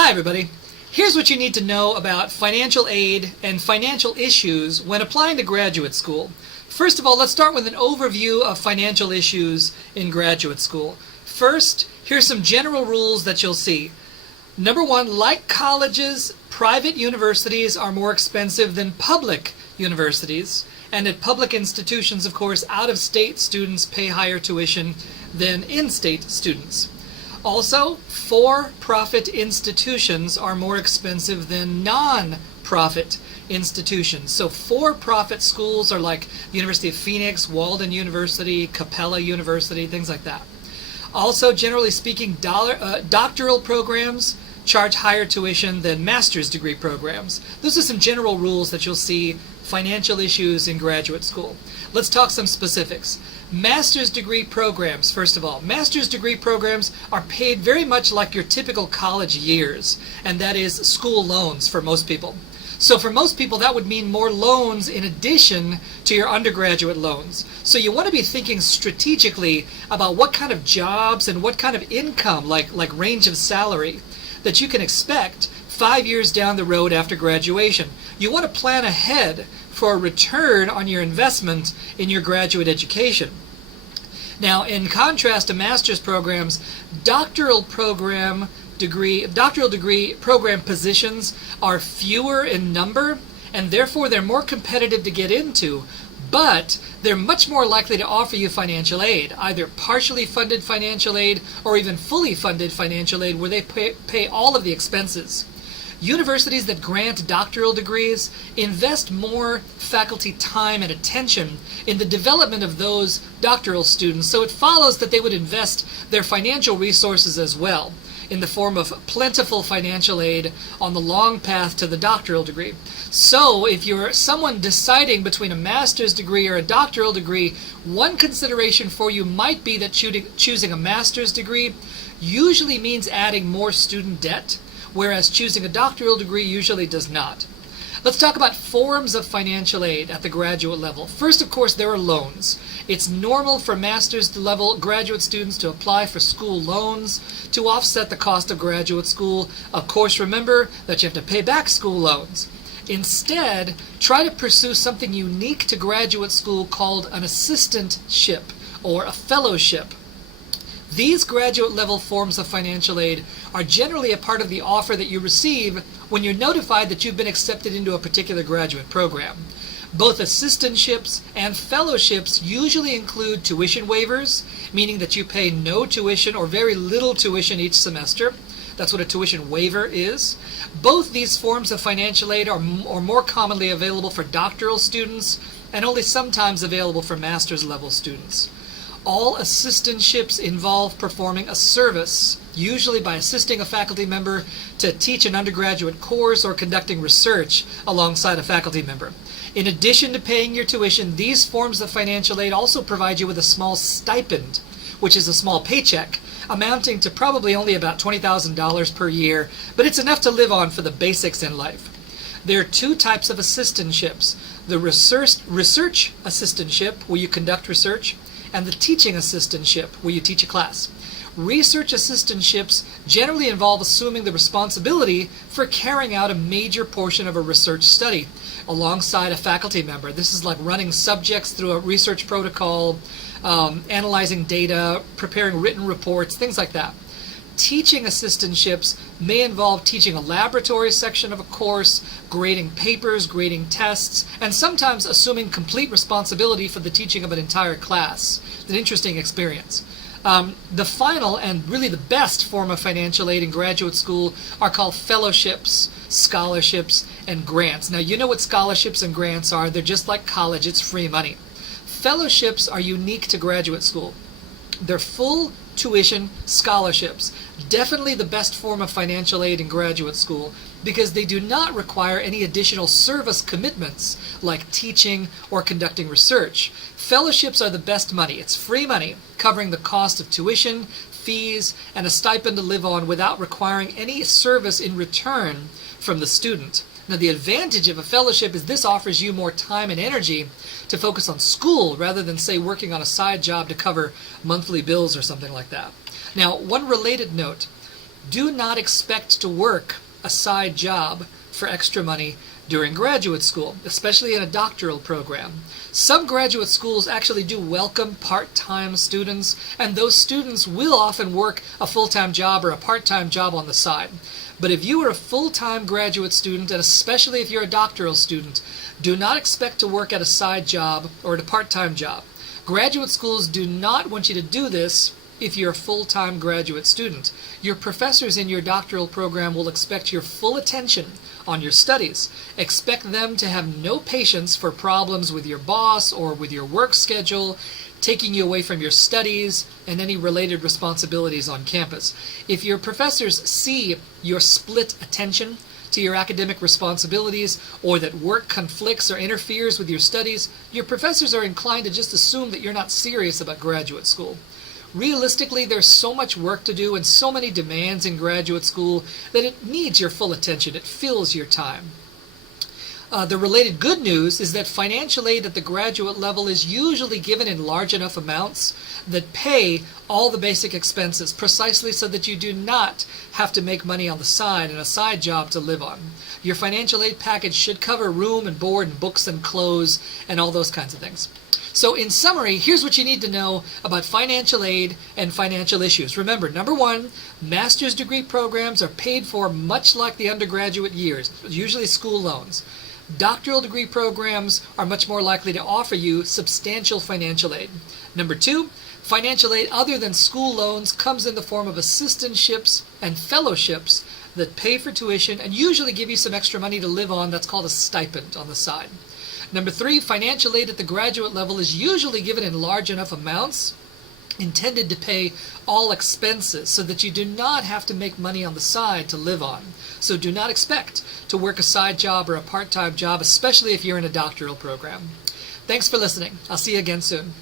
Hi everybody. Here's what you need to know about financial aid and financial issues when applying to graduate school. First of all, let's start with an overview of financial issues in graduate school. First, here's some general rules that you'll see. Number one, like colleges, private universities are more expensive than public universities. And at public institutions, of course, out-of-state students pay higher tuition than in-state students. Also, for-profit institutions are more expensive than non-profit institutions. So for-profit schools are like the University of Phoenix, Walden University, Capella University, things like that. Also, generally speaking, doctoral programs charge higher tuition than master's degree programs. Those are some general rules that you'll see financial issues in graduate school. Let's talk some specifics. Master's degree programs, first of all. Master's degree programs are paid very much like your typical college years, and that is school loans for most people. So for most people, that would mean more loans in addition to your undergraduate loans. So you want to be thinking strategically about what kind of jobs and what kind of income, like range of salary, that you can expect 5 years down the road after graduation. You want to plan ahead for a return on your investment in your graduate education. Now, in contrast to master's programs, doctoral degree program positions are fewer in number, and therefore they're more competitive to get into, but they're much more likely to offer you financial aid, either partially funded financial aid or even fully funded financial aid where they pay all of the expenses. Universities that grant doctoral degrees invest more faculty time and attention in the development of those doctoral students, so it follows that they would invest their financial resources as well in the form of plentiful financial aid on the long path to the doctoral degree. So if you're someone deciding between a master's degree or a doctoral degree, one consideration for you might be that choosing a master's degree usually means adding more student debt, whereas choosing a doctoral degree usually does not. Let's talk about forms of financial aid at the graduate level. First, of course, there are loans. It's normal for master's level graduate students to apply for school loans to offset the cost of graduate school. Of course, remember that you have to pay back school loans. Instead, try to pursue something unique to graduate school called an assistantship or a fellowship. These graduate level forms of financial aid are generally a part of the offer that you receive when you're notified that you've been accepted into a particular graduate program. Both assistantships and fellowships usually include tuition waivers, meaning that you pay no tuition or very little tuition each semester. That's what a tuition waiver is. Both these forms of financial aid are more commonly available for doctoral students and only sometimes available for master's level students. All assistantships involve performing a service, usually by assisting a faculty member to teach an undergraduate course or conducting research alongside a faculty member. In addition to paying your tuition, these forms of financial aid also provide you with a small stipend, which is a small paycheck, amounting to probably only about $20,000 per year, but it's enough to live on for the basics in life. There are two types of assistantships: the research assistantship, where you conduct research, and the teaching assistantship, where you teach a class. Research assistantships generally involve assuming the responsibility for carrying out a major portion of a research study alongside a faculty member. This is like running subjects through a research protocol, analyzing data, preparing written reports, things like that. Teaching assistantships may involve teaching a laboratory section of a course, grading papers, grading tests, and sometimes assuming complete responsibility for the teaching of an entire class. It's an interesting experience. The final and really the best form of financial aid in graduate school are called fellowships, scholarships, and grants. Now, you know what scholarships and grants are. They're just like college. It's free money. Fellowships are unique to graduate school. They're full tuition scholarships. Definitely the best form of financial aid in graduate school because they do not require any additional service commitments like teaching or conducting research. Fellowships are the best money. It's free money, covering the cost of tuition, fees, and a stipend to live on without requiring any service in return from the student. Now, the advantage of a fellowship is this offers you more time and energy to focus on school rather than, say, working on a side job to cover monthly bills or something like that. Now, one related note. Do not expect to work a side job for extra money during graduate school, especially in a doctoral program. Some graduate schools actually do welcome part-time students, and those students will often work a full-time job or a part-time job on the side. But if you are a full-time graduate student, and especially if you're a doctoral student, do not expect to work at a side job or at a part-time job. Graduate schools do not want you to do this if you're a full-time graduate student. Your professors in your doctoral program will expect your full attention on your studies. Expect them to have no patience for problems with your boss or with your work schedule, taking you away from your studies and any related responsibilities on campus. If your professors see your split attention to your academic responsibilities, or that work conflicts or interferes with your studies, your professors are inclined to just assume that you're not serious about graduate school. Realistically, there's so much work to do and so many demands in graduate school that it needs your full attention. It fills your time. The related good news is that financial aid at the graduate level is usually given in large enough amounts that pay all the basic expenses, precisely so that you do not have to make money on the side and a side job to live on. Your financial aid package should cover room and board and books and clothes and all those kinds of things. So in summary, here's what you need to know about financial aid and financial issues. Remember, number one, master's degree programs are paid for much like the undergraduate years, usually school loans. Doctoral degree programs are much more likely to offer you substantial financial aid. Number two, financial aid other than school loans comes in the form of assistantships and fellowships that pay for tuition and usually give you some extra money to live on. That's called a stipend on the side. Number three, financial aid at the graduate level is usually given in large enough amounts intended to pay all expenses so that you do not have to make money on the side to live on. So do not expect to work a side job or a part-time job, especially if you're in a doctoral program. Thanks for listening. I'll see you again soon.